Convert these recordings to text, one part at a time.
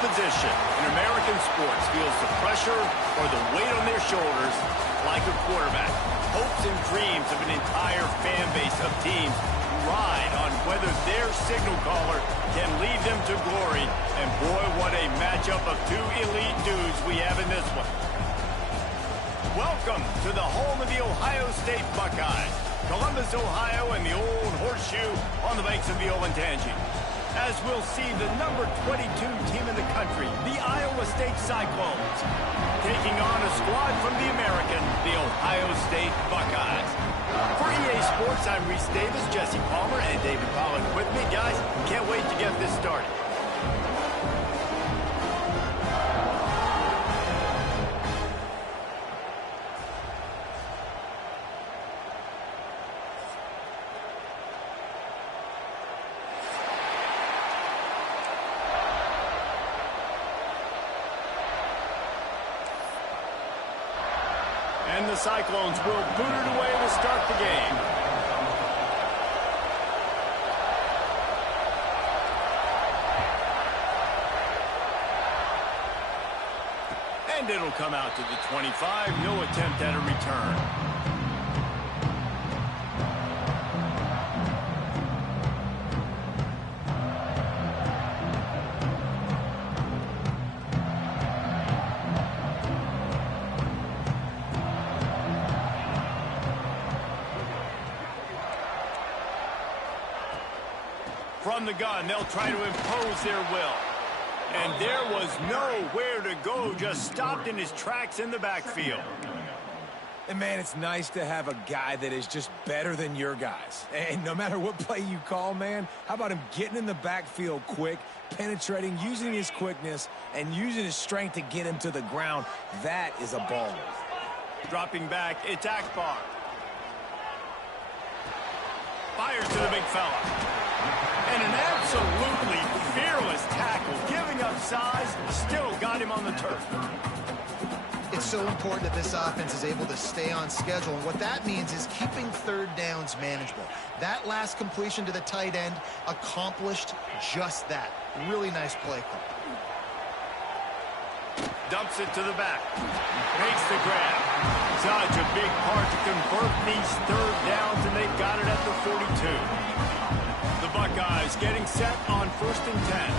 position in American sports feels the pressure or the weight on their shoulders like a quarterback. Hopes and dreams of an entire fan base of teams ride on whether their signal caller can lead them to glory. And boy, what a matchup of two elite dudes we have in this one. Welcome to the home of the Ohio State Buckeyes, Columbus, Ohio, and the old horseshoe on the banks of the Olentangy. As we'll see the number 22 team in the country, the Iowa State Cyclones, taking on a squad from the American, the Ohio State Buckeyes. For EA Sports, I'm Reese Davis, Jesse Palmer, and David Pollack with me. Guys, can't wait to get this started. And the Cyclones will boot it away to start the game. And it'll come out to the 25. No attempt at a return. From the gun, they'll try to impose their will. And there was nowhere to go, just stopped in his tracks in the backfield. And man, it's nice to have a guy that is just better than your guys. And no matter what play you call, man, how about him getting in the backfield quick, penetrating, using his quickness, and using his strength to get him to the ground. That is a ball. Dropping back, it's Akbar. Fires to the big fella. And an absolutely fearless tackle, giving up size, still got him on the turf. It's so important that this offense is able to stay on schedule, and what that means is keeping third downs manageable. That last completion to the tight end accomplished just that. Really nice play call. Dumps it to the back. Makes the grab. Such a big part to convert these third downs, and they've got it at the 42. The Buckeyes getting set on 1st and 10.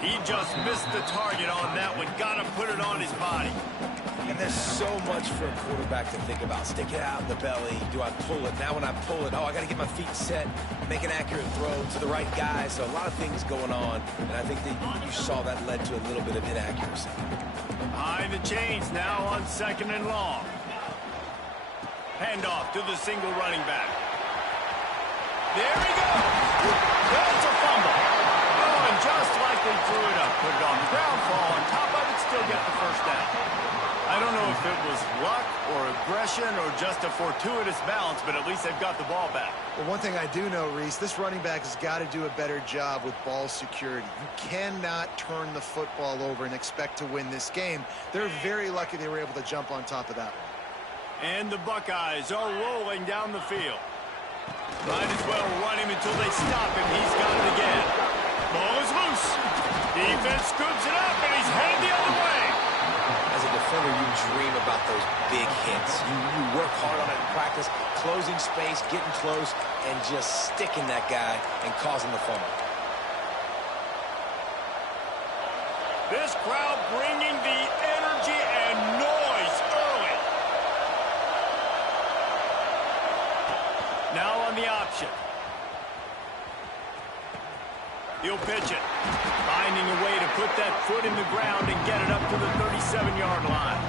He just missed the target on that one. Got to put it on his body. And there's so much for a quarterback to think about. Stick it out in the belly. Do I pull it? Now when I pull it, I got to get my feet set, make an accurate throw to the right guy. So a lot of things going on. And I think that you saw that led to a little bit of inaccuracy. Behind the chains now on 2nd and long. Handoff to the single running back. There he goes. That's a fumble. Oh, and just like they threw it up, put it on the ground, fall on top of it, still get the first down. I don't know if it was luck or aggression or just a fortuitous bounce, but at least they've got the ball back. Well, one thing I do know, Reese, this running back has got to do a better job with ball security. You cannot turn the football over and expect to win this game. They're very lucky they were able to jump on top of that one. And the Buckeyes are rolling down the field. Might as well run him until they stop him. He's got it again. Ball is loose. Defense scoops it up, and he's headed the other way. As a defender, you dream about those big hits. You work hard on it in practice, closing space, getting close, and just sticking that guy and causing the fumble. This crowd bringing the energy and noise early. Now on the option. He'll pitch it. Finding a way to put that foot in the ground and get it up to the 37-yard line.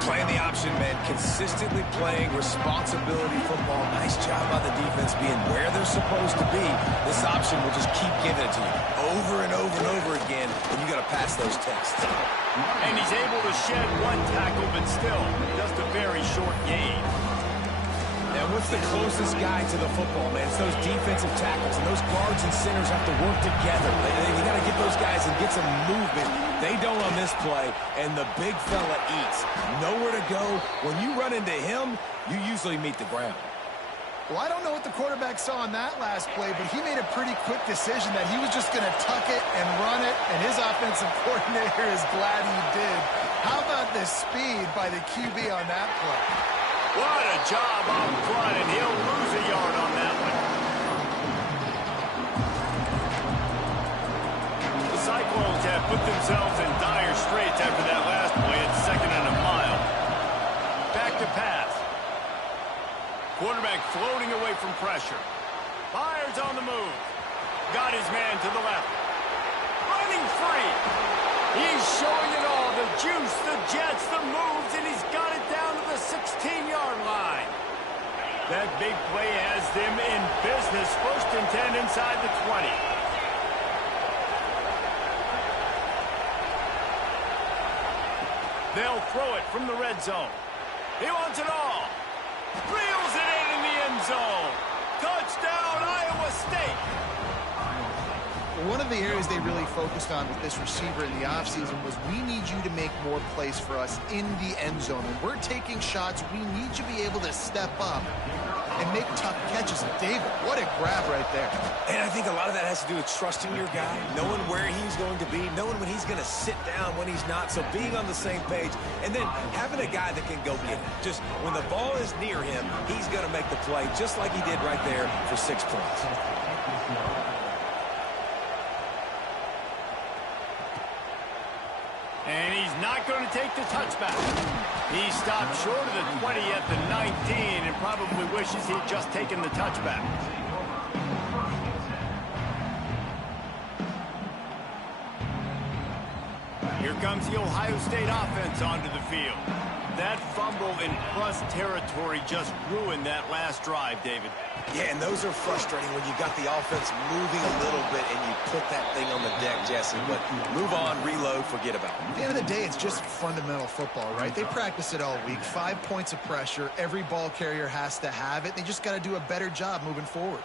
Playing the option, man. Consistently playing responsibility football. Nice job by the defense being where they're supposed to be. This option will just keep giving it to you over and over and over again, and you got to pass those tests. And he's able to shed one tackle, but still just a very short gain. And what's the closest guy to the football, man? It's those defensive tackles, and those guards and centers have to work together. You got to get those guys and get some movement. They don't on this play, and the big fella eats. Nowhere to go. When you run into him, you usually meet the ground. Well, I don't know what the quarterback saw on that last play, but he made a pretty quick decision that he was just going to tuck it and run it, and his offensive coordinator is glad he did. How about the speed by the QB on that play? What a job up front, and he'll lose a yard on that one. The Cyclones have put themselves in dire straits after that last play at 2nd and a mile. Back to pass. Quarterback floating away from pressure. Fires on the move. Got his man to the left. Running free. He's showing it all. The juice, the jets, the moves, and he's got it down to the 16-yard line. That big play has them in business. 1st and 10 inside the 20. They'll throw it from the red zone. He wants it all. Reels it in the end zone. Touchdown, Iowa State. One of the areas they really focused on with this receiver in the offseason was we need you to make more plays for us in the end zone. When we're taking shots, we need you to be able to step up and make tough catches. David, what a grab right there. And I think a lot of that has to do with trusting your guy, knowing where he's going to be, knowing when he's going to sit down, when he's not. So being on the same page, and then having a guy that can go get it. Just when the ball is near him, he's going to make the play, just like he did right there for 6 points. And he's not going to take the touchback. He stopped short of the 20 at the 19 and probably wishes he'd just taken the touchback. Here comes the Ohio State offense onto the field. That fumble in plus territory just ruined that last drive, David. Yeah, and those are frustrating when you got the offense moving a little bit and you put that thing on the deck, Jesse. But move on, reload, forget about it. At the end of the day, it's just fundamental football, right? They practice it all week. 5 points of pressure. Every ball carrier has to have it. They just got to do a better job moving forward.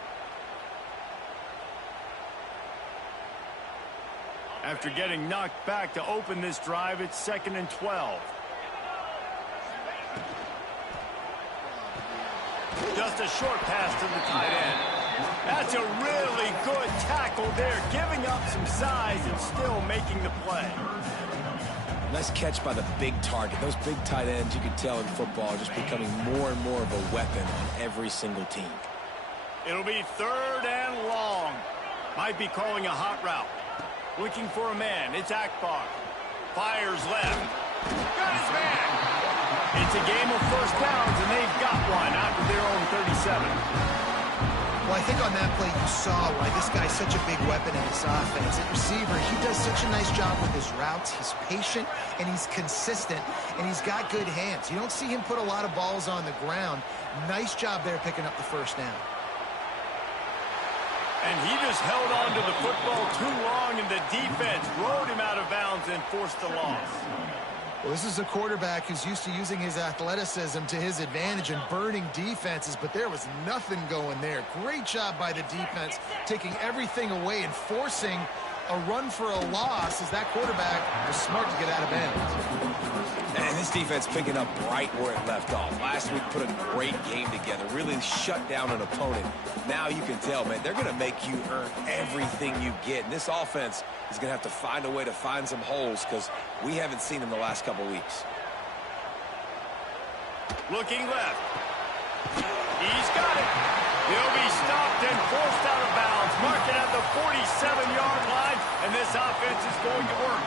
After getting knocked back to open this drive, it's 2nd and 12. Just a short pass to the tight end. That's a really good tackle there, giving up some size and still making the play. Nice catch by the big target. Those big tight ends, you can tell in football, are just becoming more and more of a weapon on every single team. It'll be 3rd and long. Might be calling a hot route. Looking for a man. It's Akbar. Fires left. Got his man. It's a game of first downs, and they've got one out to their own 37. Well, I think on that play you saw why this guy's such a big weapon in this offense. At receiver, he does such a nice job with his routes. He's patient, and he's consistent, and he's got good hands. You don't see him put a lot of balls on the ground. Nice job there picking up the first down. And he just held on to the football too long, and the defense rode him out of bounds and forced the loss. Well, this is a quarterback who's used to using his athleticism to his advantage and burning defenses, but there was nothing going there. Great job by the defense, taking everything away and forcing a run for a loss as that quarterback was smart to get out of bounds. And this defense picking up right where it left off. Last week put a great game together, really shut down an opponent. Now you can tell, man, they're going to make you earn everything you get. And this offense is going to have to find a way to find some holes because we haven't seen them the last couple weeks. Looking left. He's got it. He'll be stopped and forced out of bounds. Marking at the 47-yard line, and this offense is going to work.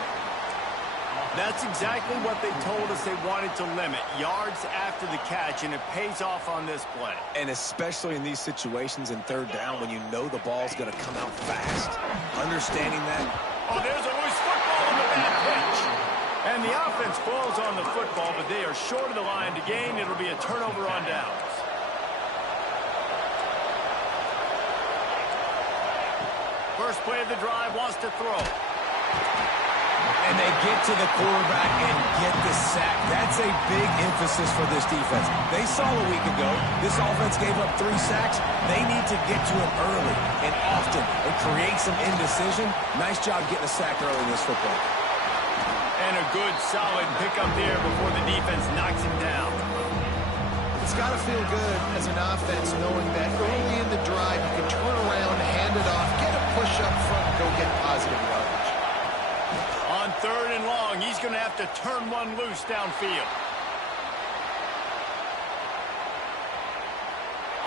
That's exactly what they told us they wanted to limit. Yards after the catch, and it pays off on this play. And especially in these situations in 3rd down when you know the ball's going to come out fast. Understanding that. Oh, there's a loose football on the bad pitch. And the offense falls on the football, but they are short of the line to gain. It'll be a turnover on downs. First play of the drive, wants to throw. And they get to the quarterback and get the sack. That's a big emphasis for this defense. They saw a week ago, this offense gave up 3 sacks. They need to get to him early and often and create some indecision. Nice job getting a sack early in this football. And a good, solid pickup there before the defense knocks him down. It's got to feel good as an offense knowing that early in the drive you can turn around, hand it off, get a push up front, and go get positive yardage. On 3rd and long, he's going to have to turn one loose downfield.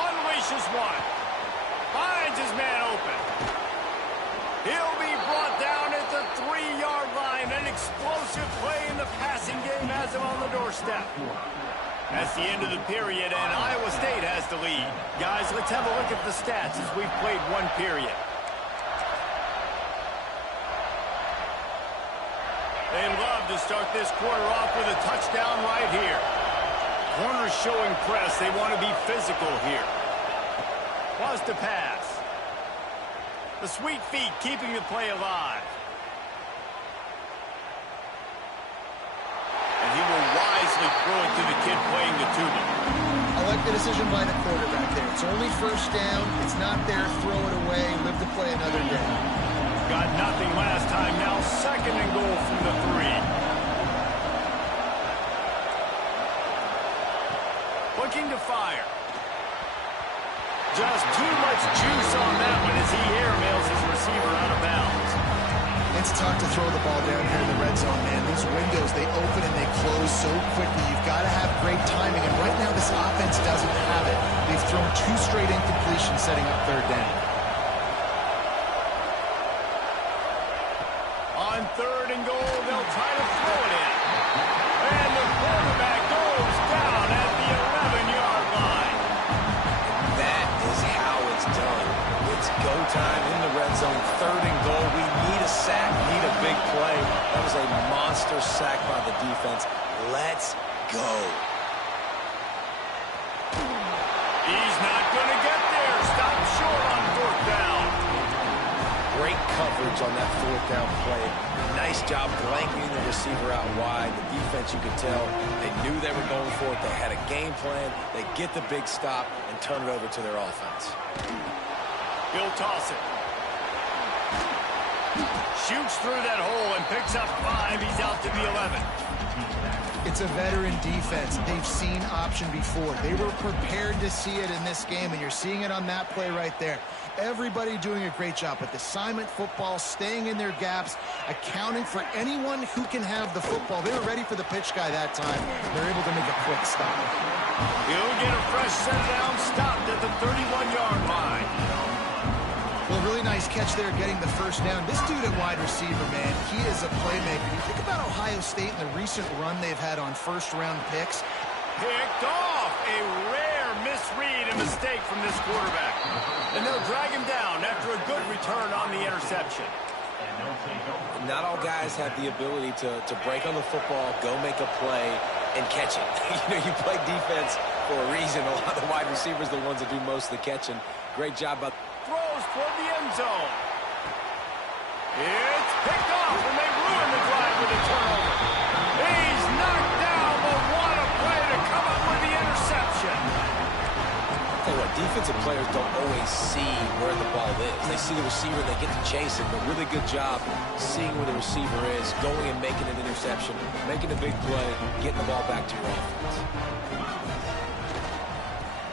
Unleashes one. Finds his man open. He'll be brought down at the 3-yard line. An explosive play in the passing game has him on the doorstep. That's the end of the period, and Iowa State has the lead. Guys, let's have a look at the stats as we've played one period. They love to start this quarter off with a touchdown right here. Corners showing press. They want to be physical here. Wants to pass. The sweet feet keeping the play alive. And he will wisely throw it to the kid playing the tuba. I like the decision by the quarterback there. It's only first down. It's not there. Throw it away. Live to play another day. Got nothing last time. Now 2nd and goal from the 3. Looking to fire. Just too much juice on that one as he airmails his receiver out of bounds. It's tough to throw the ball down here in the red zone, man. These windows, they open and they close so quickly. You've got to have great timing, and right now this offense doesn't have it. They've thrown 2 straight incompletions setting up 3rd down. On 3rd and goal, they'll try to throw it in. And the quarterback goes down at the 11-yard line. That is how it's done. It's go time in the red zone. 3rd and goal. We need a sack, need a big play. That was a monster sack by the defense. Let's go. He's not going to get there. Stop short on 4th down. Great coverage on that 4th down play. Nice job blanketing the receiver out wide. The defense, you could tell, they knew they were going for it. They had a game plan. They get the big stop and turn it over to their offense. He'll toss it. Shoots through that hole and picks up 5. He's out to the 11. It's a veteran defense. They've seen option before. They were prepared to see it in this game, and you're seeing it on that play right there. Everybody doing a great job with assignment football, staying in their gaps, accounting for anyone who can have the football. They were ready for the pitch guy that time. They're able to make a quick stop. He'll get a fresh set down, stopped at the 31-yard line. Well, really nice catch there getting the 1st down. This dude at wide receiver, man, he is a playmaker. You think about Ohio State and the recent run they've had on 1st-round picks. Picked off. A rare misread and mistake from this quarterback. And they'll drag him down after a good return on the interception. Not all guys have the ability to break on the football, go make a play, and catch it. You play defense for a reason. A lot of the wide receivers are the ones that do most of the catching. Great job by... Throws toward the end zone. It's picked off, and they ruin the drive with a turnover. He's knocked down, but what a play to come up with the interception. I'll tell you what, defensive players don't always see where the ball is. They see the receiver, they get to chase it. But really good job seeing where the receiver is, going and making an interception, making a big play, getting the ball back to your offense.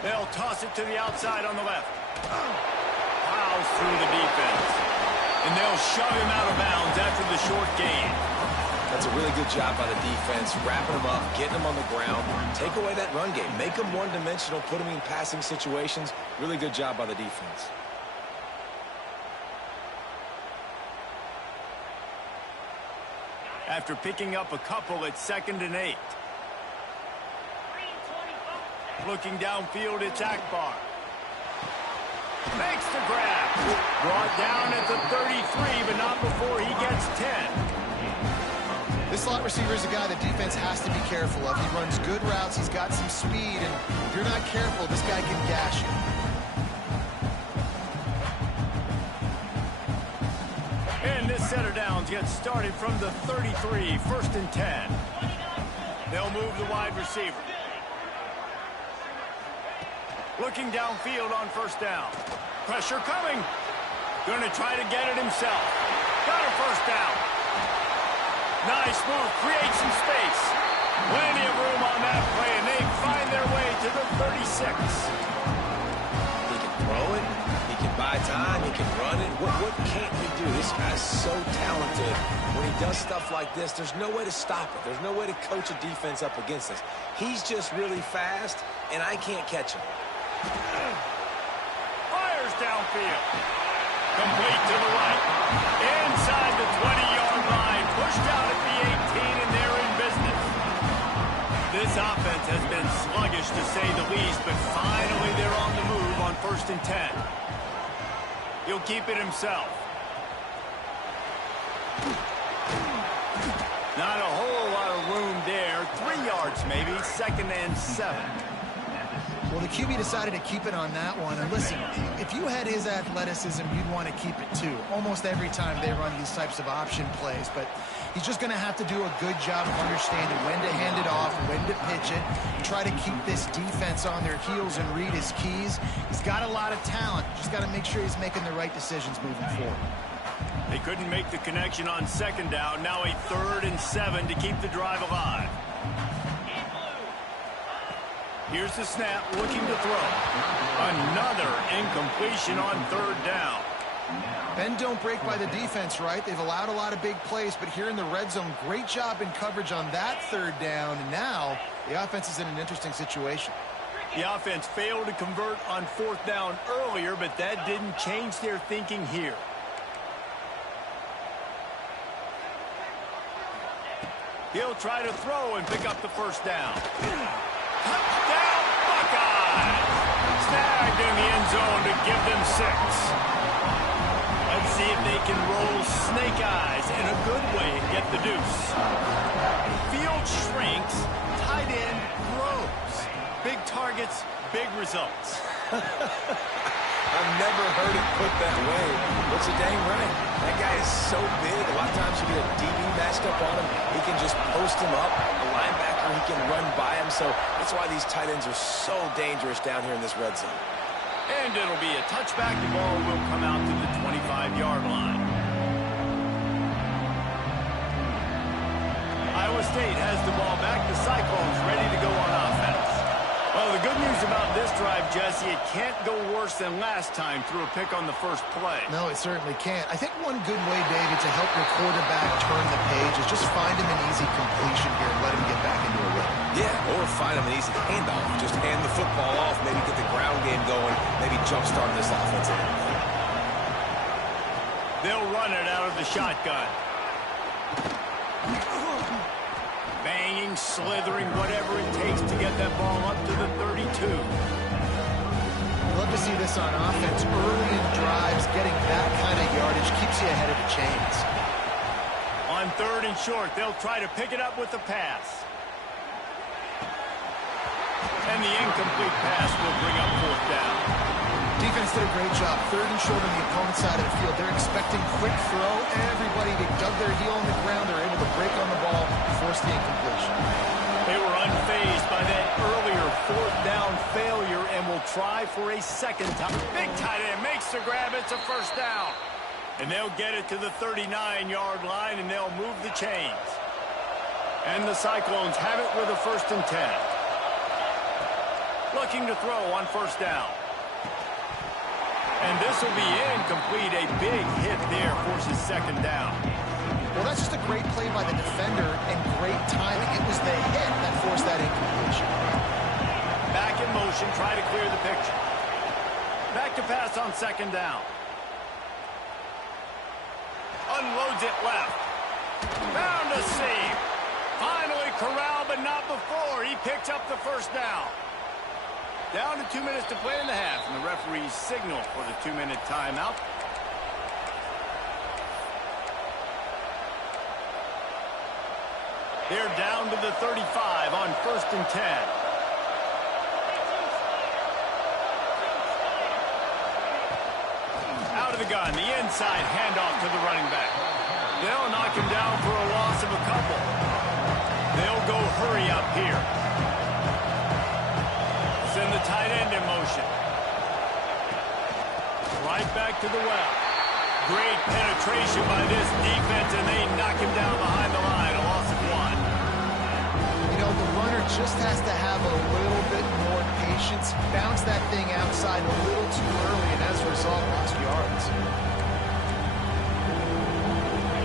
They'll toss it to the outside on the left. Plows through the defense. And they'll shove him out of bounds after the short gain. That's a really good job by the defense, wrapping them up, getting them on the ground. Take away that run game. Make them one-dimensional, put them in passing situations. Really good job by the defense. After picking up a couple, it's 2nd and 8. Looking downfield, it's Akbar. Makes the grab. Brought down at the 33, but not before he gets 10. This slot receiver is a guy the defense has to be careful of. He runs good routes. He's got some speed, and if you're not careful, this guy can gash you. And this set of downs gets started from the 33, 1st and 10. They'll move the wide receiver. Looking downfield on 1st down. Pressure coming. Going to try to get it himself. Got a 1st down. Nice move. Creates some space. Plenty of room on that play, and they find their way to the 36. He can throw it. He can buy time. He can run it. What can't he do? This guy's so talented. When he does stuff like this, there's no way to stop it. There's no way to coach a defense up against this. He's just really fast, and I can't catch him. Fires downfield. Complete to the right. Inside the 20-yard line. Pushed out at the 18, and they're in business. This offense has been sluggish, to say the least, but finally they're on the move on 1st and 10. He'll keep it himself. Not a whole lot of room there. 3 yards maybe. 2nd and 7. Well, the QB decided to keep it on that one. And listen, if you had his athleticism, you'd want to keep it too. Almost every time they run these types of option plays. But he's just going to have to do a good job of understanding when to hand it off, when to pitch it, and try to keep this defense on their heels and read his keys. He's got a lot of talent. Just got to make sure he's making the right decisions moving forward. They couldn't make the connection on 2nd down. Now a 3rd and 7 to keep the drive alive. Here's the snap, looking to throw. Another incompletion on 3rd down. Bend don't break by the defense, right? They've allowed a lot of big plays, but here in the red zone, great job in coverage on that 3rd down. And now the offense is in an interesting situation. The offense failed to convert on 4th down earlier, but that didn't change their thinking here. He'll try to throw and pick up the 1st down. Touchdown, Buckeyes! Snagged in the end zone to give them 6. Let's see if they can roll snake eyes in a good way and get the deuce. Field shrinks, tight end grows. Big targets, big results. I've never heard it put that way. But you're dang right. That guy is so big. A lot of times you get a DB matched up on him. He can just post him up. A linebacker, he can run by him. So that's why these tight ends are so dangerous down here in this red zone. And it'll be a touchback. The ball will come out to the 25-yard line. Iowa State has the ball back. The Cyclones ready to go on offense. Well, the good news about this drive, Jesse, it can't go worse than last time through a pick on the 1st play. No, it certainly can't. I think one good way, David, to help your quarterback turn the page is just find him an easy completion here and let him get back into a rhythm. Yeah, or find him an easy handoff. Just hand the football off, maybe get the ground game going, maybe jumpstart this offense. They'll run it out of the shotgun. Banging, slithering, whatever it takes to get that ball up to the 32. Love to see this on offense. Early in drives, getting that kind of yardage keeps you ahead of the chains. On 3rd and short, they'll try to pick it up with the pass. And the incomplete pass will bring up 4th down. Defense did a great job. 3rd and short on the opponent's side of the field. They're expecting quick throw. Everybody, they dug their heel on the ground. They're able to break on the ball, force the incompletion. They were unfazed by that earlier 4th down failure and will try for a 2nd time. Big tight end makes the grab. It's a 1st down. And they'll get it to the 39-yard line, and they'll move the chains. And the Cyclones have it with a 1st and 10. Looking to throw on 1st down. And this will be incomplete. A big hit there forces 2nd down. Well, that's just a great play by the defender and great timing. It was the hit that forced that incompletion. Back in motion, try to clear the picture. Back to pass on 2nd down. Unloads it left. Found a seam. Finally corralled, but not before. He picked up the 1st down. Down to 2 minutes to play in the half, and the referees signal for the 2-minute timeout. They're down to the 35 on 1st and 10. Out of the gun, the inside handoff to the running back. They'll knock him down for a loss of a couple. They'll go hurry up here. Send the tight end in motion. Right back to the well. Great penetration by this defense, and they knock him down behind the line. A loss of 1. You know, defense.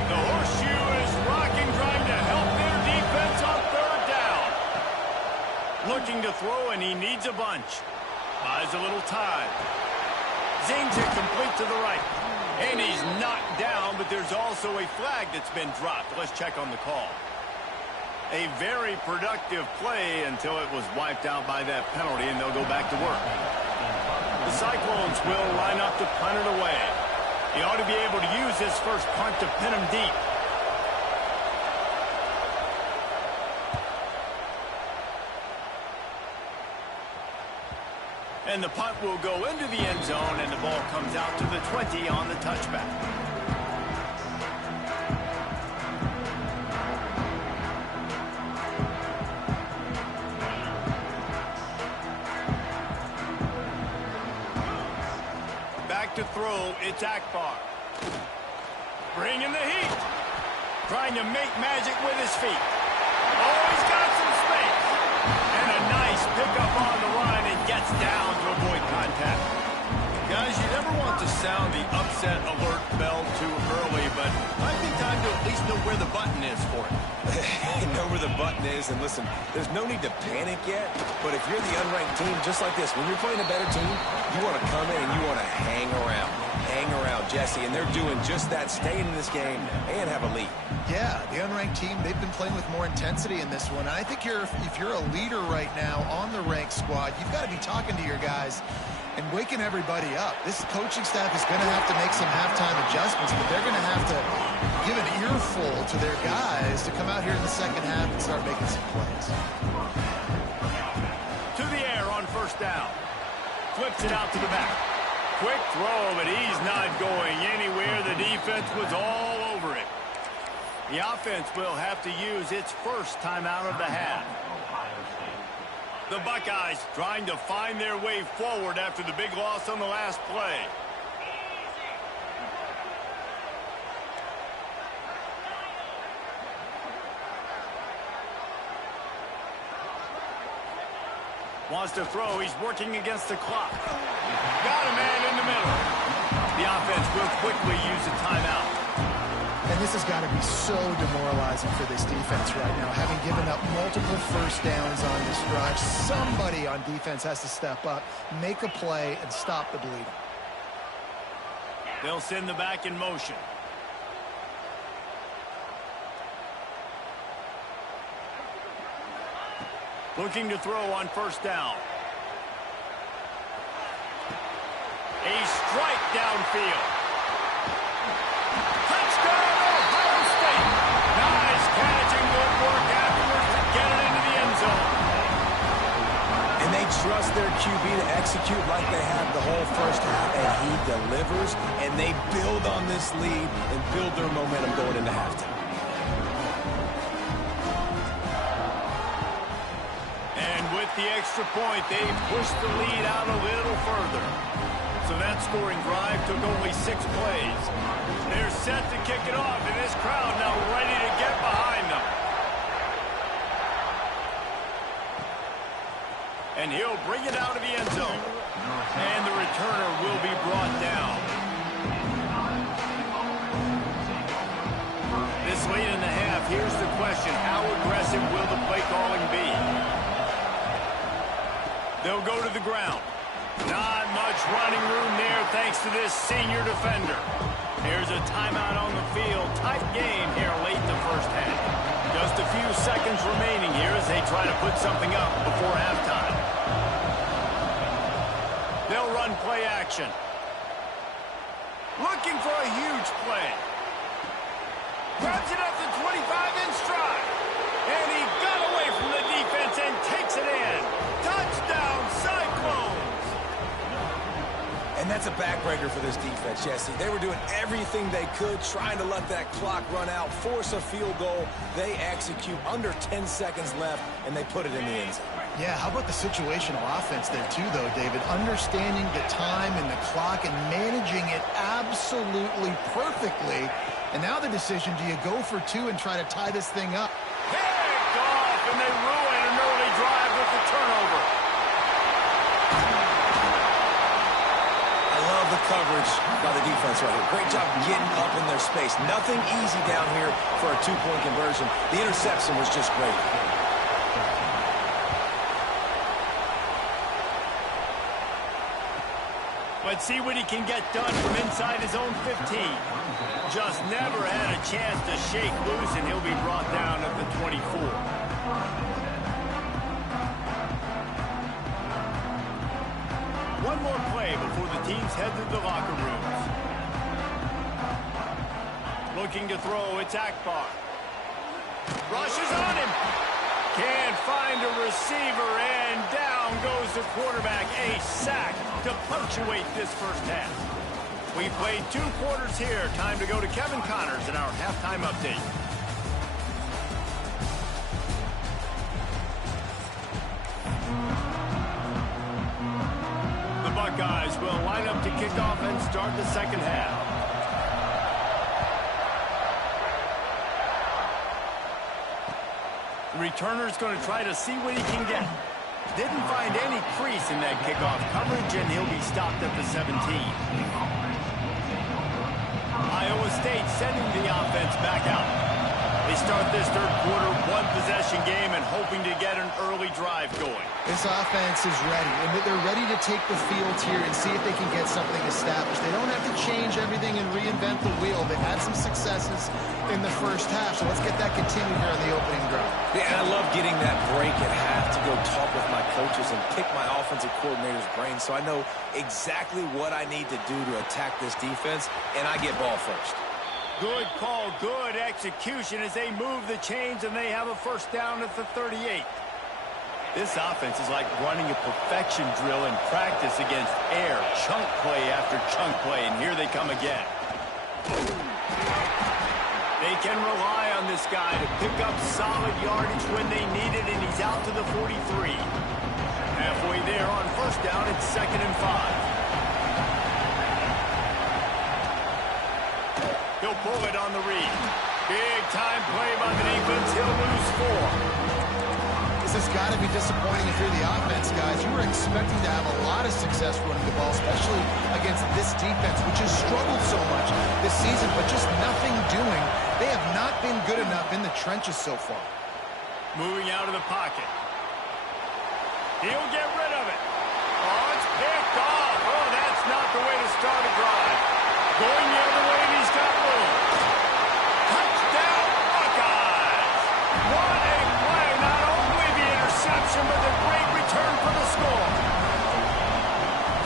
The horseshoe is rocking, trying to help their defense on third down. Looking to throw, and he needs a bunch. Buys a little time. Zings it complete to the right. And he's knocked down, but there's also a flag that's been dropped. Let's check on the call. A very productive play until it was wiped out by that penalty, and they'll go back to work. The Cyclones will line up to punt it away. He ought to be able to use this first punt to pin him deep. And the punt will go into the end zone, and the ball comes out to the 20 on the touchback. Back to throw, it's Akbar. Bringing the heat. Trying to make magic with his feet. Oh, he's got some space. And a nice pickup on the run, and gets down to avoid contact. Guys, you never want to sound the upset alert bell too early, but might be time to at least know where the button is for it. Know where the button is, and listen, there's no need to panic yet, but if you're the unranked team, just like this, when you're playing a better team, you want to come in and you want to hang around. Hang around, Jesse, and they're doing just that, staying in this game and have a lead. Yeah, the unranked team, they've been playing with more intensity in this one. And I think if you're a leader right now on the ranked squad, you've got to be talking to your guys and waking everybody up. This coaching staff is going to have to make some halftime adjustments, but they're going to have to give an earful to their guys to come out here in the second half and start making some plays. To the air on first down. Flips it out to the back. Quick throw, but he's not going anywhere. The defense was all over it. The offense will have to use its first timeout of the half. The Buckeyes trying to find their way forward after the big loss on the last play. Wants to throw. He's working against the clock. Got a man in the middle. The offense will quickly use a timeout. And this has got to be so demoralizing for this defense right now. Having given up multiple first downs on this drive, somebody on defense has to step up, make a play, and stop the bleeding. They'll send the back in motion. Looking to throw on first down. A strike downfield. Touchdown, Ohio State. Nice catch and good work afterwards to get it into the end zone. And they trust their QB to execute like they have the whole first half, and he delivers, and they build on this lead and build their momentum going into halftime. The extra point, they pushed the lead out a little further. So that scoring drive took only 6 plays. They're set to kick it off, and this crowd now ready to get behind them. And he'll bring it out of the end zone. And the returner will be brought down. This late in the half, here's the question. How aggressive will the play calling be? They'll go to the ground. Not much running room there thanks to this senior defender. Here's a timeout on the field. Tight game here late in the first half. Just a few seconds remaining here as they try to put something up before halftime. They'll run play action. Looking for a huge play. Grabs it up the 25 in stride. And he got away from the defense and takes it in. Touchdown, Cyclones! And that's a backbreaker for this defense, Jesse. They were doing everything they could, trying to let that clock run out, force a field goal. They execute under 10 seconds left, and they put it in the end zone. Yeah, how about the situational offense there too, though, David? Understanding the time and the clock and managing it absolutely perfectly. And now the decision, do you go for 2 and try to tie this thing up? Picked off, and they ruin an early drive with the turnover. I love the coverage by the defense right here. Great job getting up in their space. Nothing easy down here for a two-point conversion. The interception was just great. Let's see what he can get done from inside his own 15. Just never had a chance to shake loose, and he'll be brought down at the 24. One more play before the teams head to the locker rooms. Looking to throw, it's Akbar. Rushes on him. Can't find a receiver, and down goes the quarterback. A sack to punctuate this first half. We played 2 quarters here. Time to go to Kevin Connors in our halftime update. The Buckeyes will line up to kick off and start the second half. The returner's going to try to see what he can get. Didn't find any crease in that kickoff coverage, and he'll be stopped at the 17. Iowa State sending the offense back out. They start this third quarter one-possession game and hoping to get an early drive going. This offense is ready, and they're ready to take the field here and see if they can get something established. They don't have to change everything and reinvent the wheel. They've had some successes in the first half, so let's get that continued here on the opening drive. Yeah, and I love getting that break at half to go talk with my coaches and pick my offensive coordinator's brain so I know exactly what I need to do to attack this defense, and I get ball first. Good call, good execution as they move the chains, and they have a first down at the 38. This offense is like running a perfection drill in practice against air, chunk play after chunk play, and here they come again. They can rely on this guy to pick up solid yardage when they need it, and he's out to the 43. Halfway there on first down, it's 2nd and 5. He'll pull it on the read. Big time play by the defense. He'll lose 4. This has got to be disappointing if you're the offense, guys. You were expecting to have a lot of success running the ball, especially against this defense, which has struggled so much this season, but just nothing doing. They have not been good enough in the trenches so far. Moving out of the pocket. He'll get rid of it. Oh, it's picked off. Oh, that's not the way to start a drive. Going the other way, and he's got room. Touchdown, Buckeyes! What a play! Not only the interception, but the great return for the score.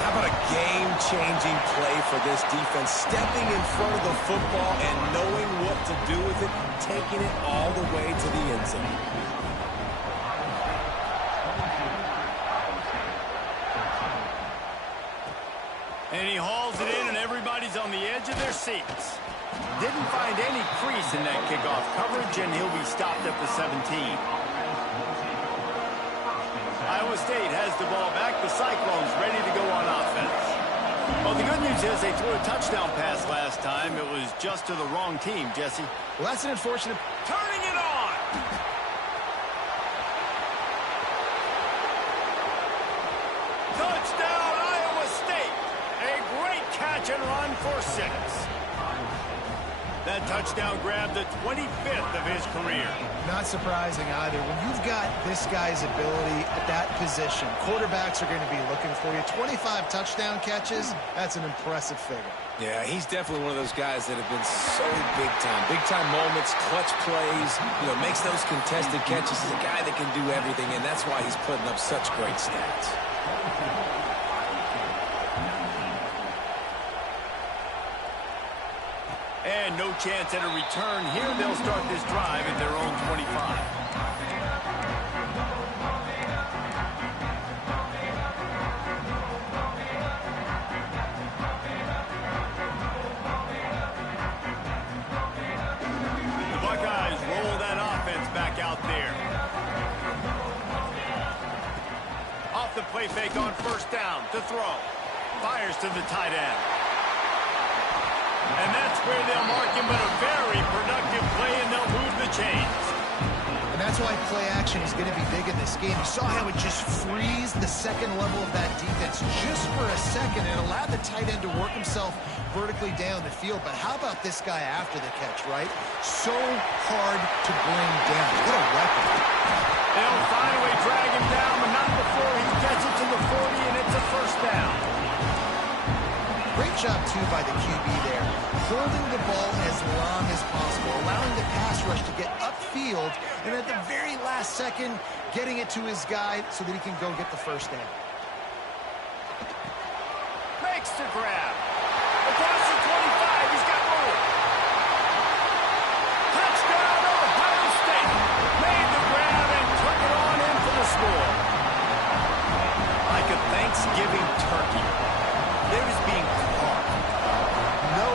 How about a game-changing play for this defense? Stepping in front of the football and knowing what to do with it, taking it all the way to the end zone. And he hauls it in, and everybody's on the edge of their seats. Didn't find any crease in that kickoff coverage, and he'll be stopped at the 17. Iowa State has the ball back. The Cyclones ready to go on offense. Well, the good news is they threw a touchdown pass last time. It was just to the wrong team, Jesse. Well, that's an unfortunate... Turning it on! Touchdown, Iowa State! A great catch and run for 6. That touchdown grabbed the 25th of his career. Not surprising either. When you've got this guy's ability at that position, quarterbacks are going to be looking for you. 25 touchdown catches, that's an impressive figure. Yeah, he's definitely one of those guys that have been so big time. Big time moments, clutch plays, makes those contested catches. He's a guy that can do everything, and that's why he's putting up such great stats. And no chance at a return here. They'll start this drive at their own 25. The Buckeyes roll that offense back out there. Off the play fake on first down to throw. Fires to the tight end. And that's where they'll mark him, but a very productive play, and they'll move the chains. And that's that's why play action is going to be big in this game. You saw how it just frees the second level of that defense just for a second and allowed the tight end to work himself vertically down the field. But how about this guy after the catch, right? So hard to bring down. What a weapon. They'll finally drag him down, but not before he gets it to the 40, and it's a first down. Great job, too, by the QB there. Holding the ball as long as possible, allowing the pass rush to get upfield, and at the very last second, getting it to his guy so that he can go get the first down. Makes the grab. Across the 25, he's got room. Touchdown, Ohio State. Made the grab and took it on in for the score. Like a Thanksgiving turkey. They're just being carved. No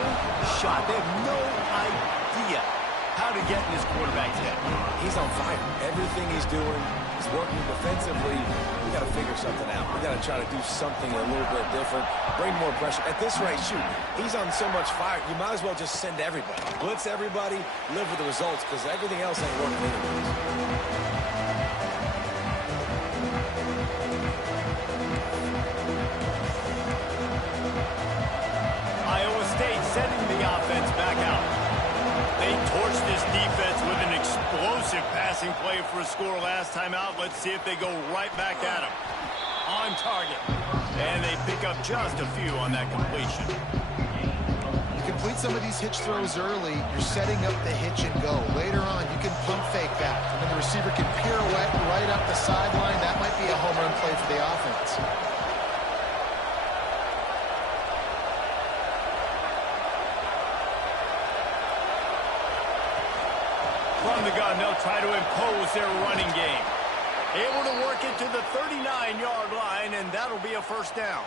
shot. They have no idea how to get in this quarterback's head. He's on fire. Everything he's doing is working defensively. We got to figure something out. We got to try to do something a little bit different. Bring more pressure. At this rate, shoot, he's on so much fire, you might as well just send everybody. Blitz everybody, live with the results, because everything else ain't working anyways. Sending the offense back out. They torched this defense with an explosive passing play for a score last time out. Let's see if they go right back at him. On target. And they pick up just a few on that completion. You complete some of these hitch throws early, you're setting up the hitch and go. Later on, you can pump fake back, and then the receiver can pirouette right up the sideline. That might be a home run play for the offense. From the gun, they'll try to impose their running game. Able to work it to the 39-yard line, and that'll be a first down.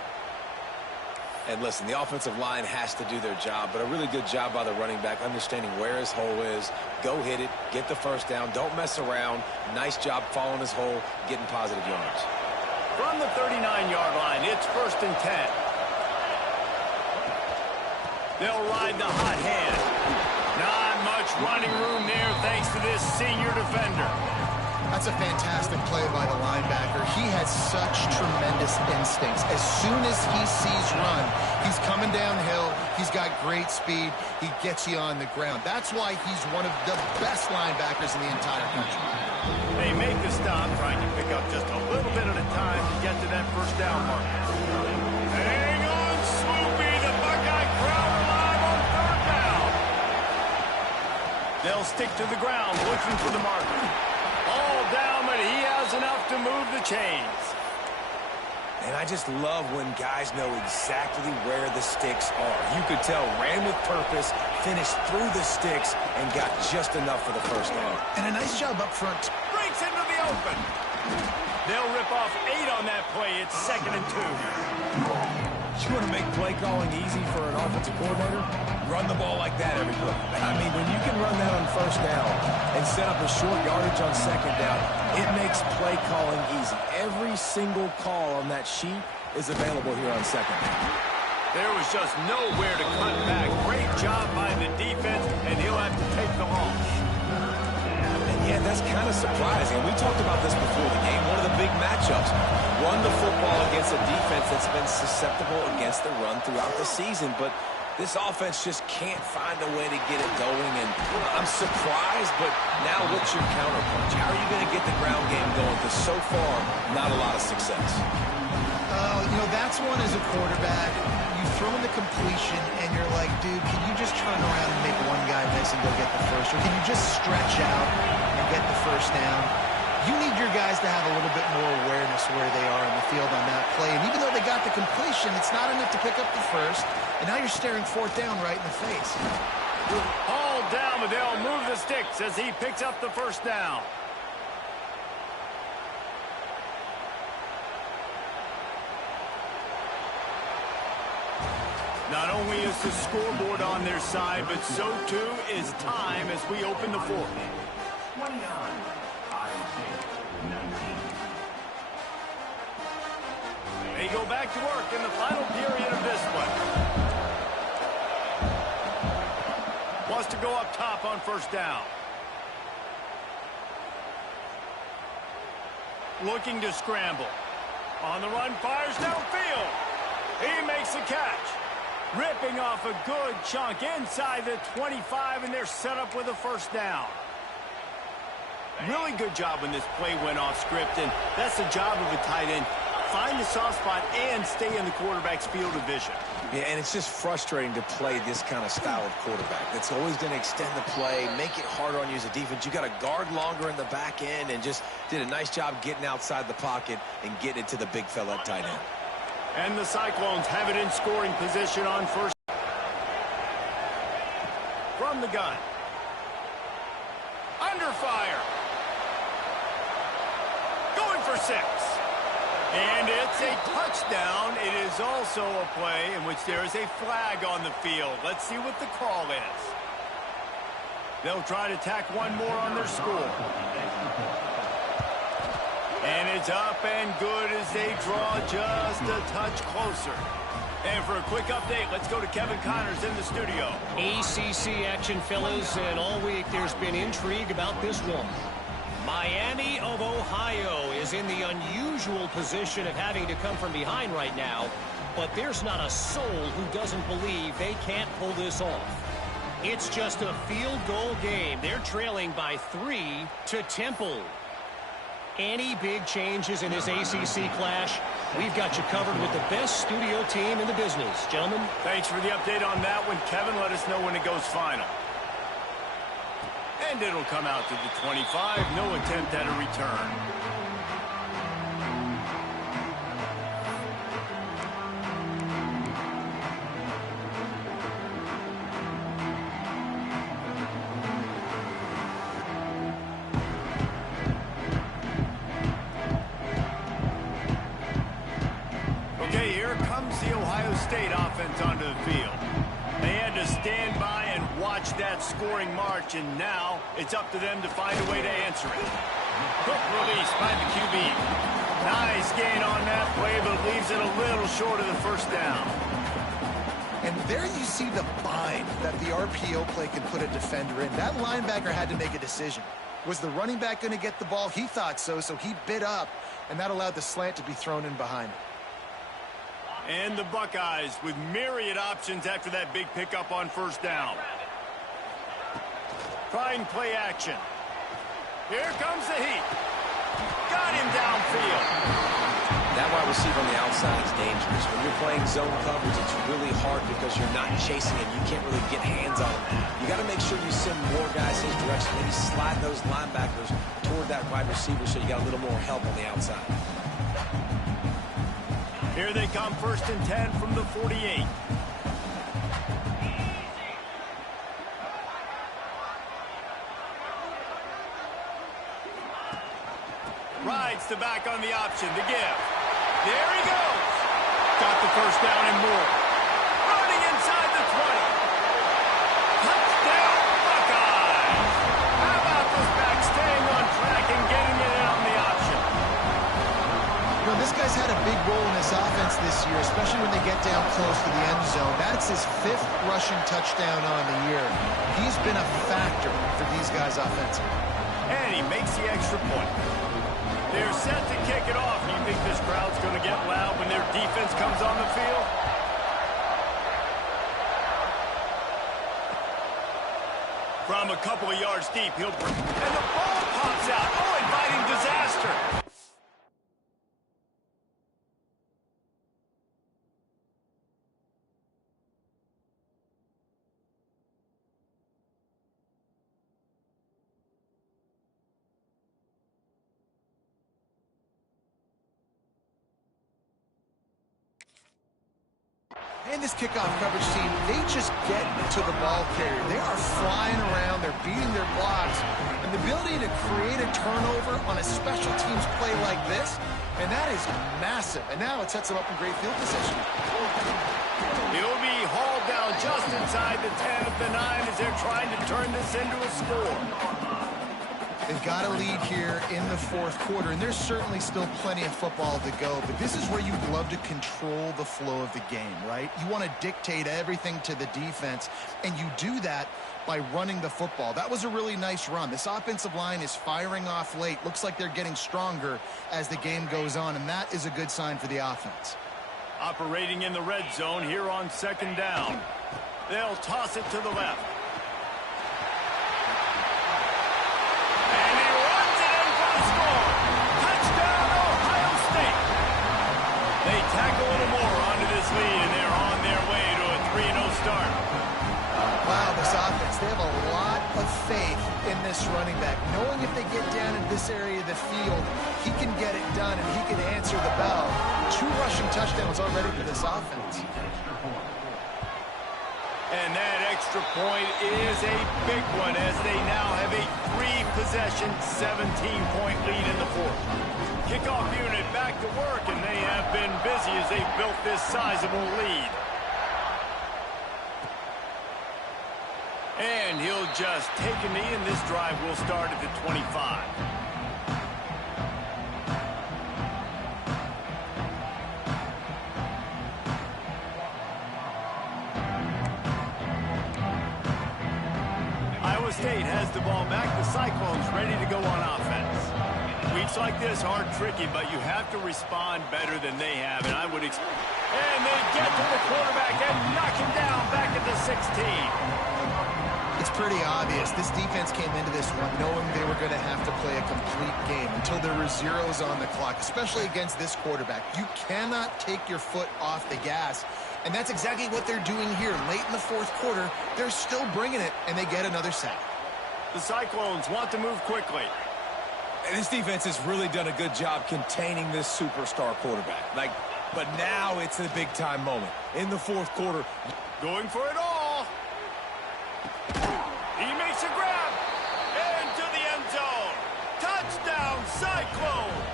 And listen, the offensive line has to do their job, but a really good job by the running back, understanding where his hole is. Go hit it, get the first down, don't mess around. Nice job following his hole, getting positive yards. From the 39-yard line, it's 1st and 10. They'll ride the hot hand. Not much running room there thanks to this senior defender. That's a fantastic play by the linebacker. He has such tremendous instincts. As soon as he sees run, he's coming downhill. He's got great speed. He gets you on the ground. That's why he's one of the best linebackers in the entire country. They make the stop, trying to pick up just a little bit at a time to get to that first down mark. Hang on, Swoopy. The Buckeye crowd alive on 3rd down. They'll stick to the ground, looking for the mark. All down, but he has enough to move the chains. And I just love when guys know exactly where the sticks are. You could tell, ran with purpose, finished through the sticks, and got just enough for the first down. And a nice job up front. Breaks into the open. They'll rip off 8 on that play. It's 2nd and 2. You want to make play calling easy for an offensive coordinator? Run the ball like that every play. I mean, when you can run that on first down and set up a short yardage on 2nd down, it makes play calling easy. Every single call on that sheet is available here on 2nd down. There was just nowhere to cut back. Great job by the defense, and he'll have to take the loss. And yeah, that's kind of surprising. We talked about this before the game. One of the big matchups. Run the football against a defense that's been susceptible against the run throughout the season. But this offense just can't find a way to get it going. And I'm surprised, but now what's your counterpunch? How are you going to get the ground game going? Because so far, not a lot of success. You know, that's one as a quarterback. You throw in the completion, and you're like, dude, can you just turn around and make one guy miss and go get the first? Or can you just stretch out and get the first down? You need your guys to have a little bit more awareness where they are in the field on that play. And even though they got the completion, it's not enough to pick up the first. And now you're staring 4th down right in the face. All down, but they'll move the sticks as he picks up the first down. Not only is the scoreboard on their side, but so too is time as we open the 4th. 29. They go back to work in the final period of this one. Wants to go up top on first down. looking to scramble. On the run, fires downfield. He makes the catch. Ripping off a good chunk inside the 25, and they're set up with a first down. Really good job when this play went off script, and that's the job of a tight end. Find the soft spot and stay in the quarterback's field of vision. Yeah, and it's just frustrating to play this kind of style of quarterback. That's always going to extend the play, make it harder on you as a defense. You got to guard longer in the back end, and just did a nice job getting outside the pocket and getting it to the big fella at tight end. And the Cyclones have it in scoring position on first. From the gun. Under fire. Going for 6. And it's a touchdown. It is also a play in which there is a flag on the field. Let's see what the call is. They'll try to tack one more on their score. And it's up and good as they draw just a touch closer. And for a quick update, let's go to Kevin Connors in the studio. ACC action, fellas, and all week there's been intrigue about this one. Miami of Ohio is in the unusual position of having to come from behind right now, but there's not a soul who doesn't believe they can't pull this off. It's just a field goal game. They're trailing by 3 to Temple. Any big changes in this ACC clash, we've got you covered with the best studio team in the business. Gentlemen. Thanks for the update on that one, Kevin. Let us know when it goes final. And it'll come out to the 25. No attempt at a return. Okay, here comes the Ohio State offense onto the field. They had to stand by and watch that scoring march, and now it's up to them to find a way to answer it. Quick release by the QB. Nice gain on that play, but leaves it a little short of the first down. And there you see the bind that the RPO play can put a defender in. That linebacker had to make a decision. Was the running back going to get the ball? He thought so, so he bit up, and that allowed the slant to be thrown in behind. And the Buckeyes with myriad options after that big pickup on first down. Trying play action. Here comes the heat. Got him downfield. That wide receiver on the outside is dangerous. When you're playing zone coverage, it's really hard because you're not chasing him. You can't really get hands on him. You got to make sure you send more guys his direction. Maybe slide those linebackers toward that wide receiver so you got a little more help on the outside. Here they come, 1st and 10 from the 48. Rides the back on the option, the give. There he goes. Got the first down and more. Running inside the 20. Touchdown, Buckeyes. How about this back staying on track and getting it in on the option? You know, this guy's had a big role in this offense this year, especially when they get down close to the end zone. That's his 5th rushing touchdown on the year. He's been a factor for these guys offensively. And he makes the extra point. They're set to kick it off. Do you think this crowd's going to get loud when their defense comes on the field? From a couple of yards deep, and the ball pops out. Oh, inviting disaster. And this kickoff coverage team, they just get to the ball carrier. They are flying around. They're beating their blocks. And the ability to create a turnover on a special teams play like this, and that is massive. And now it sets them up in great field position. He'll be hauled down just inside the 10 of the 9 as they're trying to turn this into a score. They've got a lead here in the fourth quarter, and there's certainly still plenty of football to go, but this is where you'd love to control the flow of the game, right? You want to dictate everything to the defense, and you do that by running the football. That was a really nice run. This offensive line is firing off late. Looks like they're getting stronger as the game goes on, and that is a good sign for the offense. Operating in the red zone here on second down. They'll toss it to the left. And he runs it in for the score. Touchdown, Ohio State. They tack a little more onto this lead, and they're on their way to a 3-0 start. Wow, this offense, they have a lot of faith in this running back. Knowing if they get down in this area of the field, he can get it done and he can answer the bell. 2 rushing touchdowns already for this offense. And that extra point is a big one as they now have a 3-possession, 17-point lead in the fourth. Kickoff unit back to work, and they have been busy as they built this sizable lead. And he'll just take a knee, and this drive will start at the 25. Iowa State has the ball back. The Cyclones ready to go on offense. Weeks like this are tricky, but you have to respond better than they have, and I would expect. And they get to the quarterback and knock him down back at the 16. It's pretty obvious. This defense came into this one knowing they were going to have to play a complete game until there were zeros on the clock, especially against this quarterback. You cannot take your foot off the gas, and that's exactly what they're doing here. Late in the fourth quarter, they're still bringing it, and they get another sack. The Cyclones want to move quickly. And this defense has really done a good job containing this superstar quarterback. But now it's a big-time moment. In the fourth quarter, going for it all. He makes a grab. Into the end zone. Touchdown, Cyclones.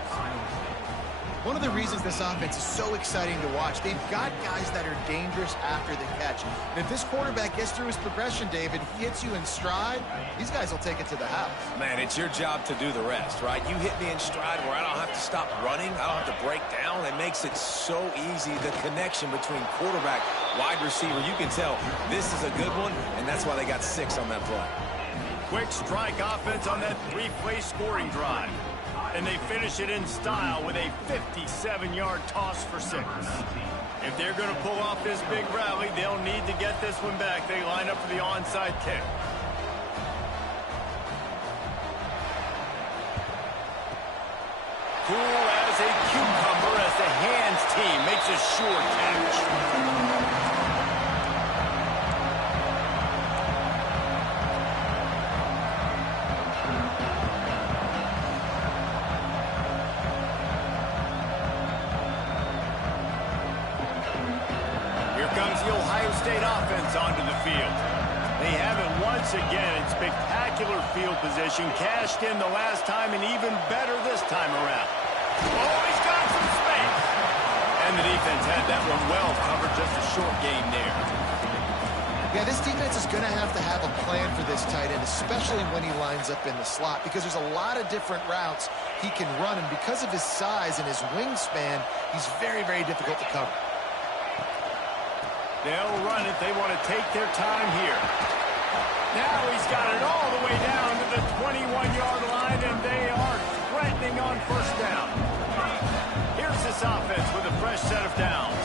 One of the reasons this offense is so exciting to watch, they've got guys that are dangerous after the catch. And if this quarterback gets through his progression, David, he hits you in stride, these guys will take it to the house. man, it's your job to do the rest, right? You hit me in stride where I don't have to stop running. I don't have to break down. It makes it so easy, the connection between quarterback, wide receiver. You can tell this is a good one, and that's why they got 6 on that play. Quick strike offense on that 3-play scoring drive. And they finish it in style with a 57-yard toss for 6. If they're going to pull off this big rally, they'll need to get this one back. They line up for the onside kick. Cool as a cucumber as the hands team makes a sure catch. State offense onto the field. They have it once again in spectacular field position, cashed in the last time and even better this time around. Oh, he's got some space. And the defense had that one well covered, just a short gain there. Yeah, this defense is going to have a plan for this tight end, especially when he lines up in the slot, because there's a lot of different routes he can run, and because of his size and his wingspan, he's very, very difficult to cover. They'll run it. They want to take their time here. Now he's got it all the way down to the 21-yard line, and they are threatening on first down. Here's this offense with a fresh set of downs.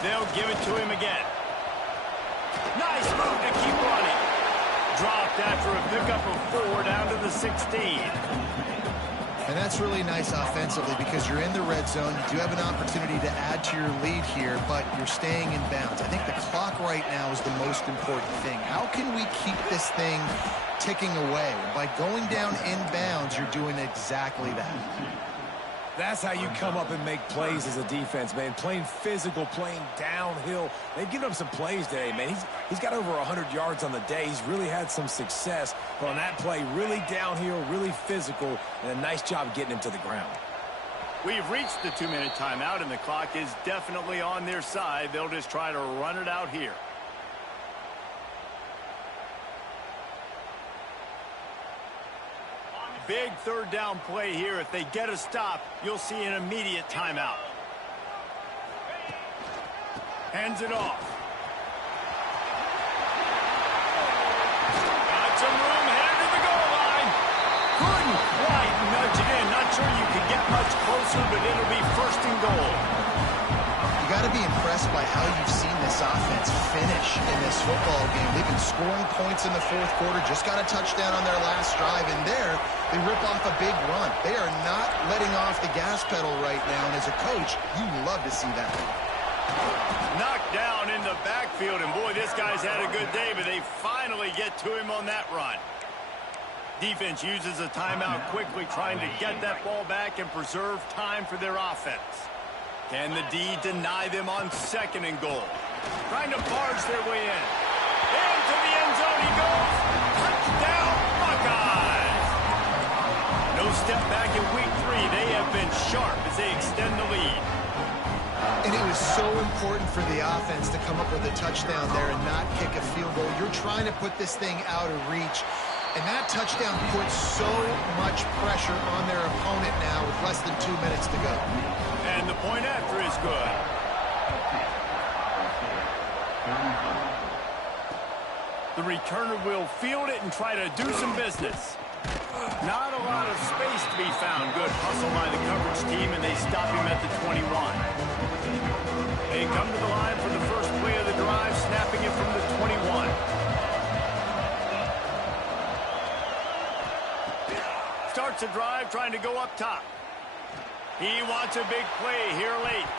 They'll give it to him again. Nice move to keep running. Dropped after a pickup of 4 down to the 16. And that's really nice offensively because you're in the red zone. You do have an opportunity to add to your lead here, but you're staying in bounds. I think the clock right now is the most important thing. How can we keep this thing ticking away? By going down in bounds, you're doing exactly that. That's how you come up and make plays as a defense, man. Playing physical, playing downhill. They've given up some plays today, man. He's got over 100 yards on the day. He's really had some success. But on that play, really downhill, really physical, and a nice job getting him to the ground. We've reached the 2-minute timeout, and the clock is definitely on their side. They'll just try to run it out here. Big third down play here. If they get a stop, you'll see an immediate timeout. Hands it off. Got some room, headed to the goal line. Couldn't quite nudge it in. Not sure you could get much closer, but it'll be first and goal. You got to be impressed by how you've seen this offense finish in this football game. They've been scoring points in the fourth quarter, just got a touchdown on their last drive, and there they rip off a big run. They are not letting off the gas pedal right now, and as a coach, you love to see that. Knocked down in the backfield, and boy, this guy's had a good day, but they finally get to him on that run. Defense uses a timeout quickly, trying to get that ball back and preserve time for their offense. Can the D deny them on second and goal? Trying to barge their way in. Into the end zone he goes. Touchdown, Buckeyes! No step back in week 3. They have been sharp as they extend the lead. And it was so important for the offense to come up with a touchdown there and not kick a field goal. You're trying to put this thing out of reach. And that touchdown puts so much pressure on their opponent now with less than 2 minutes to go. And the point after is good. The returner will field it and try to do some business. Not a lot of space to be found. Good hustle by the coverage team, and they stop him at the 21. They come to the line for the first play of the drive, snapping it from the 21. Starts a drive trying to go up top. He wants a big play here late.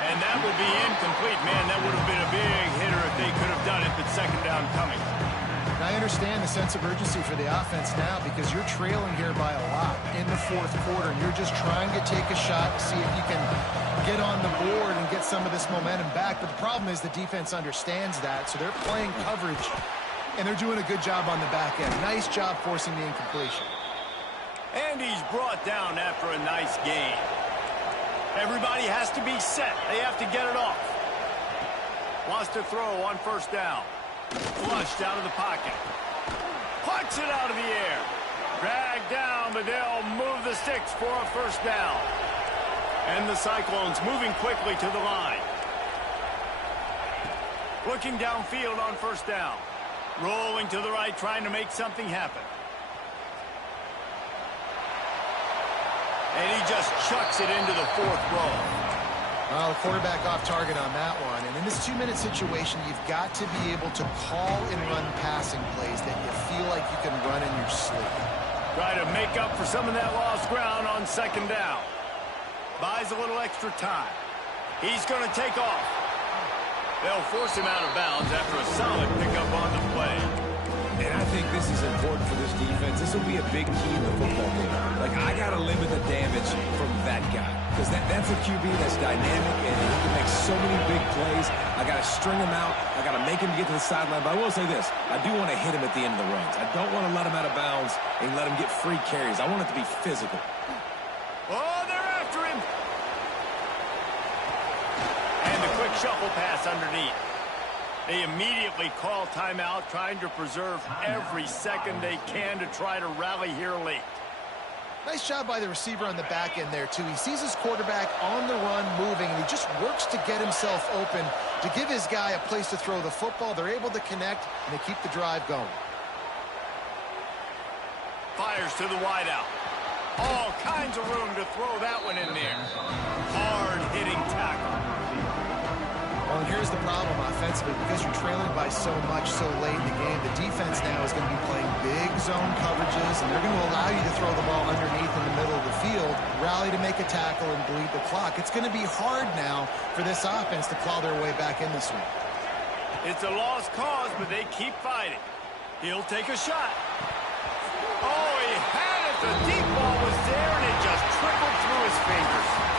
And that will be incomplete. Man, that would have been a big hitter if they could have done it, but second down coming. And I understand the sense of urgency for the offense now because you're trailing here by a lot in the fourth quarter, and you're just trying to take a shot to see if you can get on the board and get some of this momentum back. But the problem is the defense understands that, so they're playing coverage, and they're doing a good job on the back end. Nice job forcing the incompletion. And he's brought down after a nice gain. Everybody has to be set. They have to get it off. Wants to throw on first down. Flushed out of the pocket. Puts it out of the air. Dragged down, but they'll move the sticks for a first down. And the Cyclones moving quickly to the line. Looking downfield on first down. Rolling to the right, trying to make something happen. And he just chucks it into the fourth row. Well, the quarterback off target on that one. And in this 2-minute situation, you've got to be able to call and run passing plays that you feel like you can run in your sleep. Try to make up for some of that lost ground on second down. Buys a little extra time. He's going to take off. They'll force him out of bounds after a solid pickup on the play. And I think this is important for this defense. This will be a big key in the football game. Like, I got to limit the damage from that guy. Because that's a QB that's dynamic, and he can make so many big plays. I got to string him out. I got to make him get to the sideline. But I will say this. I do want to hit him at the end of the runs. I don't want to let him out of bounds and let him get free carries. I want it to be physical. Oh, they're after him. And the quick shuffle pass underneath. They immediately call timeout, trying to preserve every second they can to try to rally here late. Nice job by the receiver on the back end there, too. He sees his quarterback on the run moving, and he just works to get himself open to give his guy a place to throw the football. They're able to connect, and they keep the drive going. Fires to the wideout. All kinds of room to throw that one in there. Hard-hitting tackle. Well, and here's the problem offensively. Because you're trailing by so much so late in the game, the defense now is going to be playing big zone coverages, and they're going to allow you to throw the ball underneath in the middle of the field, rally to make a tackle, and bleed the clock. It's going to be hard now for this offense to claw their way back in this one. It's a lost cause, but they keep fighting. He'll take a shot. Oh, he had it. The deep ball was there, and it just trickled through his fingers.